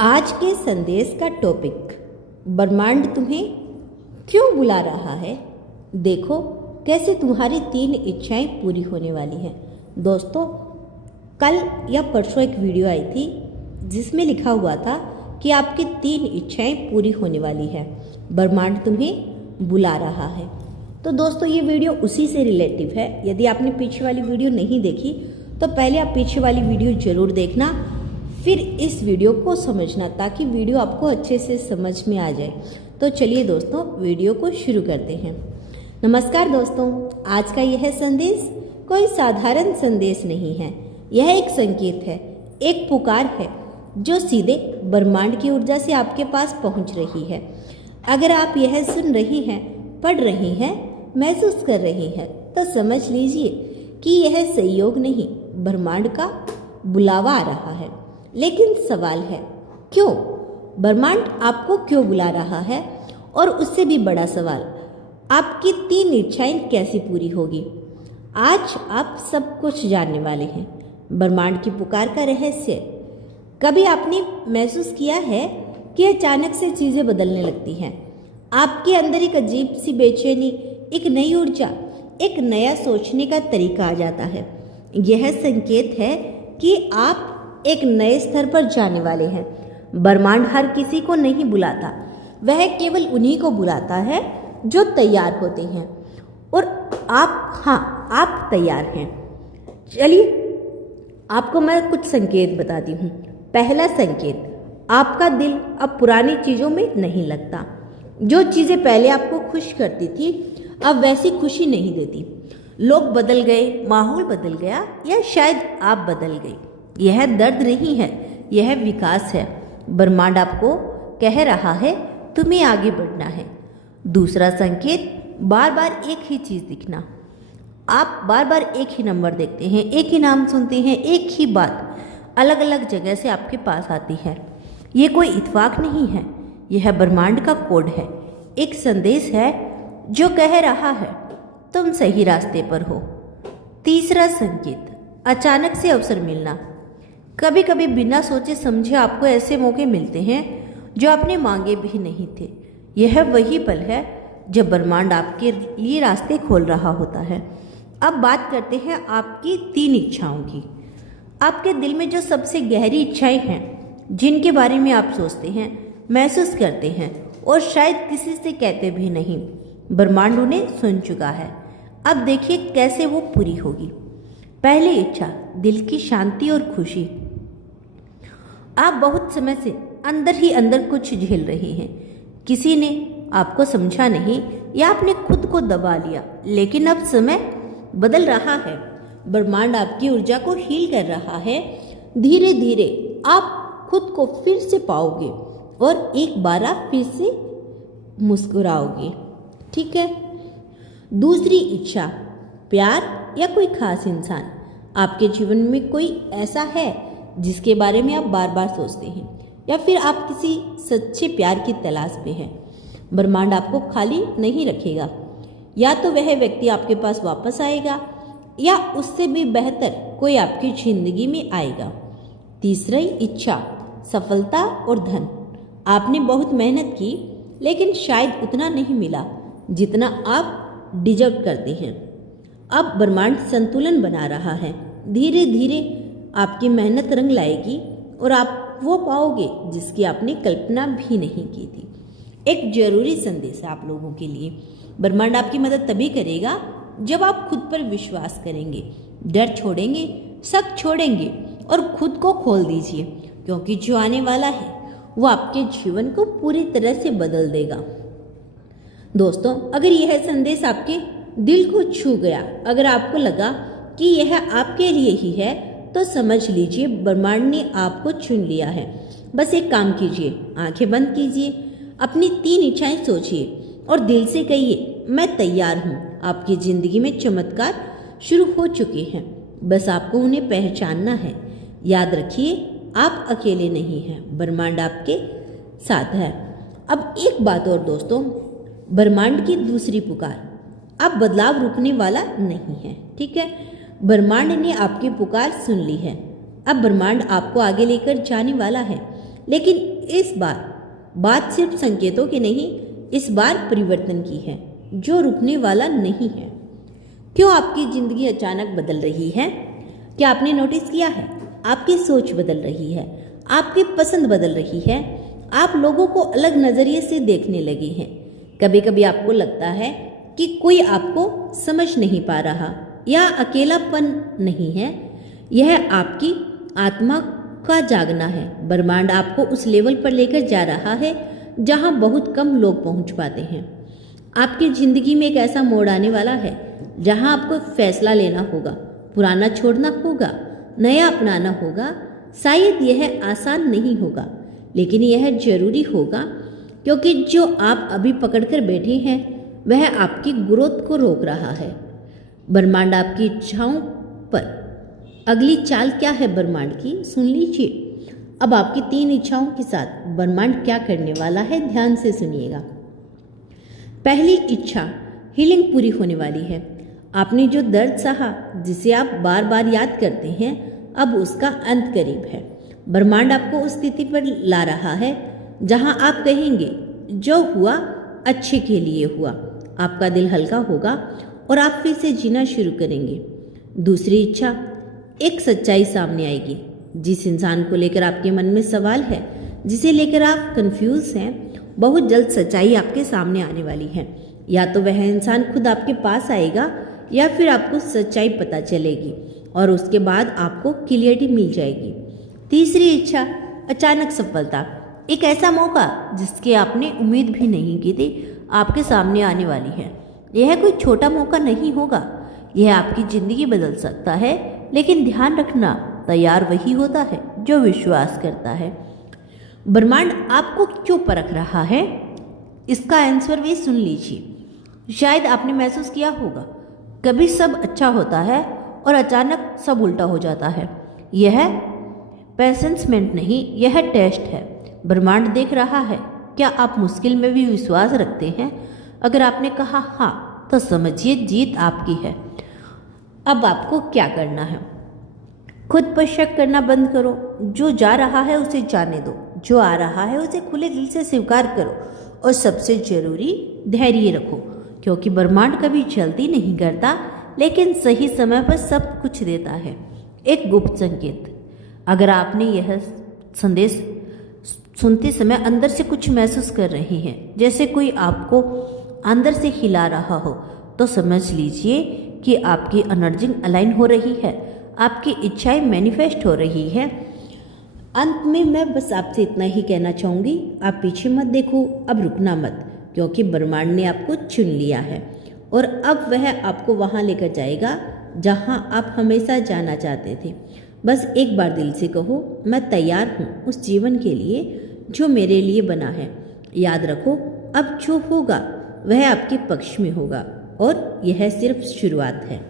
आज के संदेश का टॉपिक, ब्रह्मांड तुम्हें क्यों बुला रहा है। देखो कैसे तुम्हारी 3 इच्छाएं पूरी होने वाली हैं। दोस्तों, कल या परसों एक वीडियो आई थी जिसमें लिखा हुआ था कि आपकी 3 इच्छाएं पूरी होने वाली है, ब्रह्मांड तुम्हें बुला रहा है। तो दोस्तों, ये वीडियो उसी से रिलेटिव है। यदि आपने पीछे वाली वीडियो नहीं देखी तो पहले आप पीछे वाली वीडियो जरूर देखना, फिर इस वीडियो को समझना, ताकि वीडियो आपको अच्छे से समझ में आ जाए। तो चलिए दोस्तों, वीडियो को शुरू करते हैं। नमस्कार दोस्तों, आज का यह संदेश कोई साधारण संदेश नहीं है। यह एक संकेत है, एक पुकार है जो सीधे ब्रह्मांड की ऊर्जा से आपके पास पहुंच रही है। अगर आप यह सुन रही हैं, पढ़ रही हैं, महसूस कर रही हैं, तो समझ लीजिए कि यह संयोग नहीं, ब्रह्मांड का बुलावा आ रहा है। लेकिन सवाल है, क्यों? ब्रह्मांड आपको क्यों बुला रहा है? और उससे भी बड़ा सवाल, आपकी 3 इच्छाएं कैसी पूरी होगी? आज आप सब कुछ जानने वाले हैं। ब्रह्मांड की पुकार का रहस्य। कभी आपने महसूस किया है कि अचानक से चीजें बदलने लगती हैं? आपके अंदर एक अजीब सी बेचैनी, एक नई ऊर्जा, एक नया सोचने का तरीका आ जाता है। यह संकेत है कि आप एक नए स्तर पर जाने वाले हैं। ब्रह्मांड हर किसी को नहीं बुलाता, वह केवल उन्हीं को बुलाता है जो तैयार होते हैं। और आप तैयार हैं। चलिए आपको मैं कुछ संकेत बताती हूँ। पहला संकेत, आपका दिल अब पुरानी चीज़ों में नहीं लगता। जो चीज़ें पहले आपको खुश करती थी, अब वैसी खुशी नहीं देती। लोग बदल गए, माहौल बदल गया, या शायद आप बदल गई। यह दर्द नहीं है, यह विकास है। ब्रह्मांड आपको कह रहा है तुम्हें आगे बढ़ना है। दूसरा संकेत, बार बार एक ही चीज़ दिखना। आप बार बार एक ही नंबर देखते हैं, एक ही नाम सुनते हैं, एक ही बात अलग अलग जगह से आपके पास आती है। ये कोई इत्तेफाक नहीं है, यह ब्रह्मांड का कोड है। एक संदेश है जो कह रहा है तुम सही रास्ते पर हो। तीसरा संकेत, अचानक से अवसर मिलना। कभी कभी बिना सोचे समझे आपको ऐसे मौके मिलते हैं जो आपने मांगे भी नहीं थे। यह वही पल है जब ब्रह्मांड आपके लिए रास्ते खोल रहा होता है। अब बात करते हैं आपकी 3 इच्छाओं की। आपके दिल में जो सबसे गहरी इच्छाएं हैं, जिनके बारे में आप सोचते हैं, महसूस करते हैं और शायद किसी से कहते भी नहीं, ब्रह्मांड उन्हें सुन चुका है। अब देखिए कैसे वो पूरी होगी। पहली इच्छा, दिल की शांति और खुशी। आप बहुत समय से अंदर ही अंदर कुछ झेल रही हैं। किसी ने आपको समझा नहीं, या आपने खुद को दबा लिया। लेकिन अब समय बदल रहा है। ब्रह्मांड आपकी ऊर्जा को हील कर रहा है। धीरे धीरे आप खुद को फिर से पाओगे और एक बार आप फिर से मुस्कुराओगे। ठीक है। दूसरी इच्छा, प्यार या कोई खास इंसान। आपके जीवन में कोई ऐसा है जिसके बारे में आप बार बार सोचते हैं, या फिर आप किसी सच्चे प्यार की तलाश में हैं। ब्रह्मांड आपको खाली नहीं रखेगा। या तो वह व्यक्ति आपके पास वापस आएगा, या उससे भी बेहतर कोई आपकी जिंदगी में आएगा। तीसरी इच्छा, सफलता और धन। आपने बहुत मेहनत की, लेकिन शायद उतना नहीं मिला जितना आप डिजर्व करते हैं। अब ब्रह्मांड संतुलन बना रहा है। धीरे धीरे आपकी मेहनत रंग लाएगी और आप वो पाओगे जिसकी आपने कल्पना भी नहीं की थी। एक जरूरी संदेश है आप लोगों के लिए, ब्रह्मांड आपकी मदद तभी करेगा जब आप खुद पर विश्वास करेंगे, डर छोड़ेंगे, शक छोड़ेंगे और खुद को खोल दीजिए, क्योंकि जो आने वाला है वो आपके जीवन को पूरी तरह से बदल देगा। दोस्तों, अगर यह संदेश आपके दिल को छू गया, अगर आपको लगा कि यह आपके लिए ही है, तो समझ लीजिए ब्रह्मांड ने आपको चुन लिया है। बस एक काम कीजिए, आंखें बंद कीजिए, अपनी 3 इच्छाएं सोचिए और दिल से कहिए, मैं तैयार हूँ। आपकी जिंदगी में चमत्कार शुरू हो चुके हैं, बस आपको उन्हें पहचानना है। याद रखिए, आप अकेले नहीं हैं, ब्रह्मांड आपके साथ है। अब एक बात और दोस्तों, ब्रह्मांड की दूसरी पुकार। अब बदलाव रुकने वाला नहीं है। ठीक है, ब्रह्मांड ने आपकी पुकार सुन ली है। अब ब्रह्मांड आपको आगे लेकर जाने वाला है। लेकिन इस बार बात सिर्फ संकेतों की नहीं, इस बार परिवर्तन की है जो रुकने वाला नहीं है। क्यों आपकी जिंदगी अचानक बदल रही है? क्या आपने नोटिस किया है? आपकी सोच बदल रही है, आपकी पसंद बदल रही है, आप लोगों को अलग नजरिए से देखने लगे हैं। कभी कभी आपको लगता है कि कोई आपको समझ नहीं पा रहा या अकेलापन नहीं है। यह आपकी आत्मा का जागना है। ब्रह्मांड आपको उस लेवल पर लेकर जा रहा है जहां बहुत कम लोग पहुंच पाते हैं। आपकी जिंदगी में एक ऐसा मोड़ आने वाला है जहां आपको फैसला लेना होगा, पुराना छोड़ना होगा, नया अपनाना होगा। शायद यह आसान नहीं होगा, लेकिन यह जरूरी होगा, क्योंकि जो आप अभी पकड़कर बैठे हैं वह आपकी ग्रोथ को रोक रहा है। ब्रह्मांड आपकी इच्छाओं पर अगली चाल क्या है ब्रह्मांड की, सुन लीजिए। अब आपकी 3 इच्छाओं के साथ ब्रह्मांड क्या करने वाला है, ध्यान से सुनिएगा। पहली इच्छा, हीलिंग पूरी होने वाली है। आपने जो दर्द सहा, जिसे आप बार बार याद करते हैं, अब उसका अंत करीब है। ब्रह्मांड आपको उस स्थिति पर ला रहा है जहां आप कहेंगे जो हुआ अच्छे के लिए हुआ। आपका दिल हल्का होगा और आप फिर से जीना शुरू करेंगे। दूसरी इच्छा, एक सच्चाई सामने आएगी। जिस इंसान को लेकर आपके मन में सवाल है, जिसे लेकर आप कंफ्यूज हैं, बहुत जल्द सच्चाई आपके सामने आने वाली है। या तो वह इंसान खुद आपके पास आएगा या फिर आपको सच्चाई पता चलेगी और उसके बाद आपको क्लियरिटी मिल जाएगी। तीसरी इच्छा, अचानक सफलता। एक ऐसा मौका जिसकी आपने उम्मीद भी नहीं की थी आपके सामने आने वाली है। यह कोई छोटा मौका नहीं होगा, यह आपकी जिंदगी बदल सकता है। लेकिन ध्यान रखना, तैयार वही होता है जो विश्वास करता है। ब्रह्मांड आपको क्यों परख रहा है, इसका आंसर भी सुन लीजिए। शायद आपने महसूस किया होगा, कभी सब अच्छा होता है और अचानक सब उल्टा हो जाता है। यह पैसेंसमेंट नहीं, यह टेस्ट है। ब्रह्मांड देख रहा है क्या आप मुश्किल में भी विश्वास रखते हैं। अगर आपने कहा हाँ, तो समझिए जीत आपकी है। अब आपको क्या करना है? खुद पर शक करना बंद करो। जो जा रहा है उसे जाने दो, जो आ रहा है उसे खुले दिल से स्वीकार करो और सबसे जरूरी, धैर्य रखो, क्योंकि ब्रह्मांड कभी जल्दी नहीं करता, लेकिन सही समय पर सब कुछ देता है। एक गुप्त संकेत, अगर आपने यह संदेश सुनते समय अंदर से कुछ महसूस कर रहे हैं, जैसे कोई आपको अंदर से हिला रहा हो, तो समझ लीजिए कि आपकी एनर्जी अलाइन हो रही है, आपकी इच्छाएं मैनिफेस्ट हो रही है। अंत में मैं बस आपसे इतना ही कहना चाहूँगी, आप पीछे मत देखो, अब रुकना मत, क्योंकि ब्रह्मांड ने आपको चुन लिया है और अब वह आपको वहाँ लेकर जाएगा जहाँ आप हमेशा जाना चाहते थे। बस एक बार दिल से कहो, मैं तैयार हूँ उस जीवन के लिए जो मेरे लिए बना है। याद रखो, अब जो होगा वह आपके पक्ष में होगा और यह सिर्फ शुरुआत है।